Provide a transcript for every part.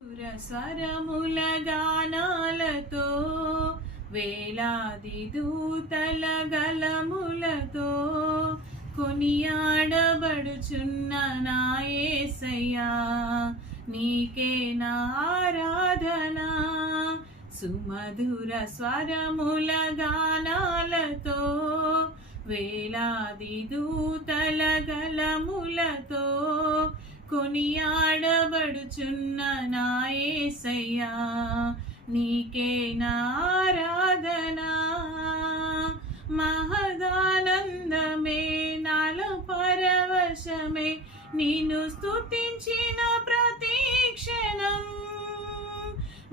స్వరముల గానాలతో వేలాది దూతల గలములతో కొనియాడబడుచున్న నా యేసయ్యా, నీకే నా ఆరాధన. సుమధుర స్వరముల గానాలతో వేలాది దూతల గలములతో కొనియాడబడుచున్న నా యేసయ్యా, నీకే నా ఆరాధన. మహదానందమే నాలో పరవశమే నిన్ను స్తుతించిన ప్రతి క్షణం.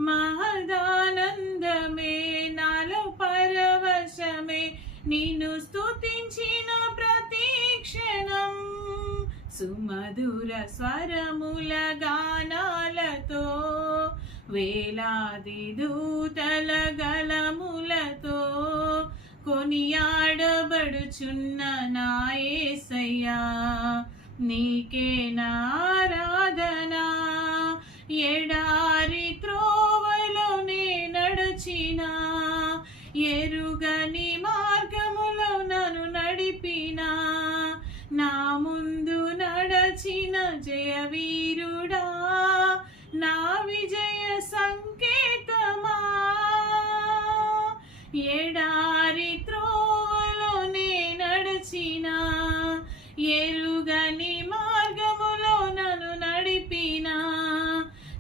మహదానందమే నాలో పరవశమే నిన్ను స్తుతించిన ప్రతి క్షణం. సుమధుర స్వరముల గానాలతో వేలాది దూతల గలములతో కొనియాడబడుచున్న నా యేసయ్యా, నీకే నా ఆరాధన. ఎడారి త్రోవలో నే నడచిన, ఎరుగని మార్గములో నన్ను నడిపిన, నా ముందు నడచిన జయవీరుడా, నా విజయ సంకేతమా. ఎడారి త్రోవలో నే నడచిన, ఎరుగని మార్గములో నన్ను నడిపిన,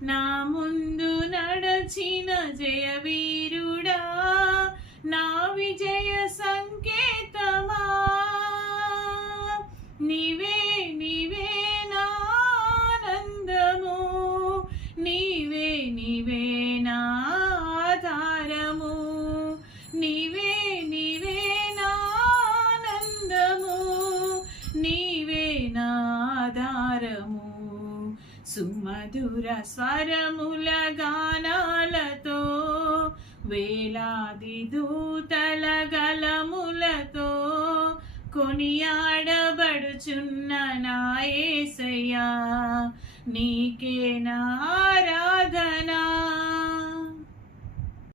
నా ముందు నడచిన జయవీరుడా, నా విజయ సంకేతమా. నీవే నీవే నా ఆనందము, నీవే నీవే నా ఆధారము, నీవే నీవే నా ఆనందము, నీవే నా ఆధారము. సుమధుర స్వరముల గానాలతో వేలాది దూతల గలములతో కొనియాడబడుచున్న నా యేసయ్యా, నీకే నా ఆరాధన.